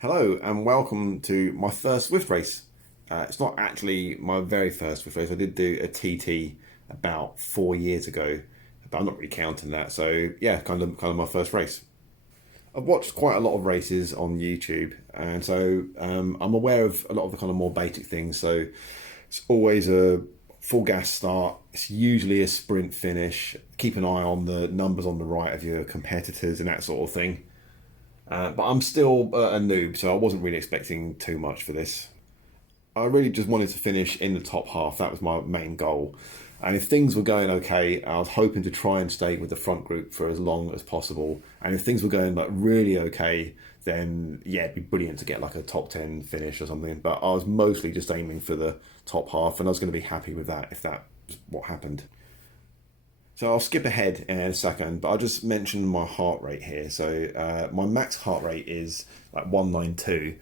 Hello and welcome to my first Zwift race. It's not actually my very first Zwift race. I did do a TT about 4 years ago, but I'm not really counting that. So yeah, kind of my first race. I've watched quite a lot of races on YouTube, and so I'm aware of a lot of the kind of more basic things. So it's always a full gas start. It's usually a sprint finish. Keep an eye on the numbers on the right of your competitors and that sort of thing. But I'm still a noob, so I wasn't really expecting too much for this. I really just wanted to finish in the top half. That was my main goal. And if things were going okay, I was hoping to try and stay with the front group for as long as possible. And if things were going like really okay, then yeah, it'd be brilliant to get like a top 10 finish or something. But I was mostly just aiming for the top half, and I was going to be happy with that if that was what happened. So I'll skip ahead in a second, but I'll just mention my heart rate here. So my max heart rate is like 192,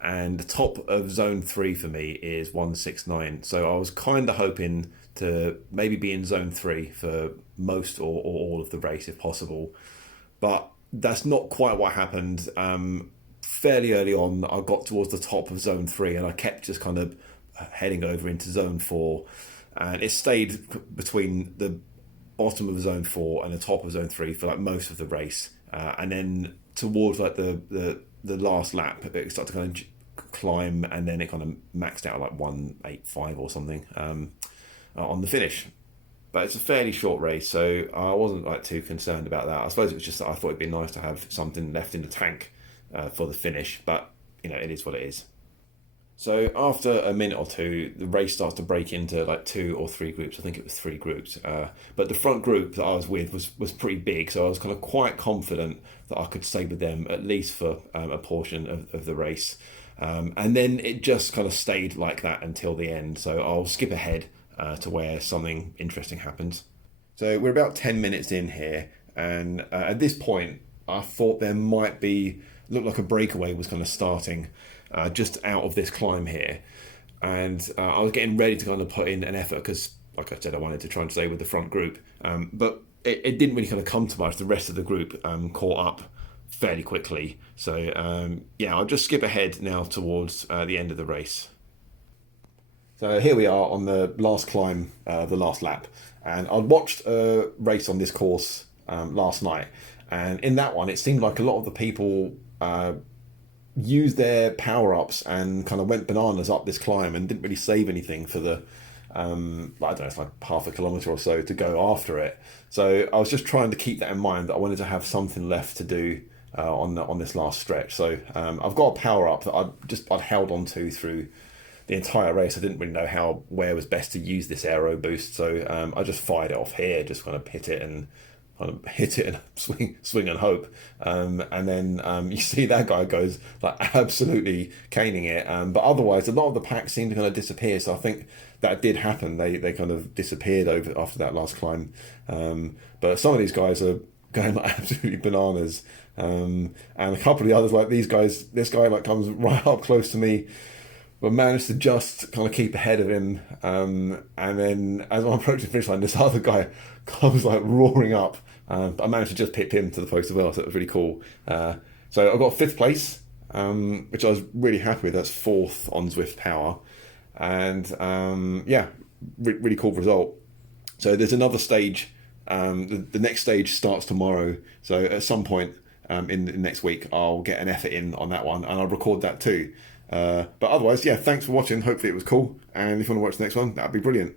and the top of zone 3 for me is 169. So I was kind of hoping to maybe be in zone 3 for most or all of the race if possible. But that's not quite what happened. Fairly early on, I got towards the top of zone 3 and I kept just kind of heading over into zone 4. And it stayed between the bottom of zone 4 and the top of zone 3 for like most of the race, and then towards like the last lap it started to kind of climb, and then it kind of maxed out like 185 or something on the finish. But it's a fairly short race, so I wasn't like too concerned about that. I suppose it was just that I thought it'd be nice to have something left in the tank for the finish, but you know, it is what it is. So after a minute or two, the race starts to break into like 2 or 3 groups. I think it was 3 groups. But the front group that I was with was pretty big, so I was kind of quite confident that I could stay with them at least for a portion of the race. And then it just kind of stayed like that until the end. So I'll skip ahead to where something interesting happens. So we're about 10 minutes in here, and at this point, I thought there might be, looked like a breakaway was kind of starting just out of this climb here. And I was getting ready to kind of put in an effort because, like I said, I wanted to try and stay with the front group. But it didn't really kind of come to much. The rest of the group caught up fairly quickly. So, yeah, I'll just skip ahead now towards the end of the race. So here we are on the last climb, the last lap. And I'd watched a race on this course last night. And in that one, it seemed like a lot of the people used their power-ups and kind of went bananas up this climb and didn't really save anything for the I don't know, it's like half a kilometre or so to go after it. So I was just trying to keep that in mind, that I wanted to have something left to do on this last stretch. So I've got a power-up that I'd held on to through the entire race. I didn't really know where was best to use this aero boost, so I just fired it off here, just kind of hit it and swing and hope. And then you see that guy goes like absolutely caning it. But otherwise, a lot of the pack seemed to kind of disappear. So I think that did happen. They kind of disappeared over after that last climb. But some of these guys are going like absolutely bananas. And a couple of the others, like these guys, this guy like comes right up close to me, but managed to just kind of keep ahead of him. And then as I'm approaching the finish line, this other guy comes like roaring up. But I managed to just pip him to the post as well, so it was really cool. So I got 5th place, which I was really happy with. That's 4th on ZwiftPower. And yeah, really cool result. So there's another stage. The next stage starts tomorrow. So at some point in next week, I'll get an effort in on that one, and I'll record that too. But otherwise, yeah, thanks for watching. Hopefully it was cool. And if you want to watch the next one, that'd be brilliant.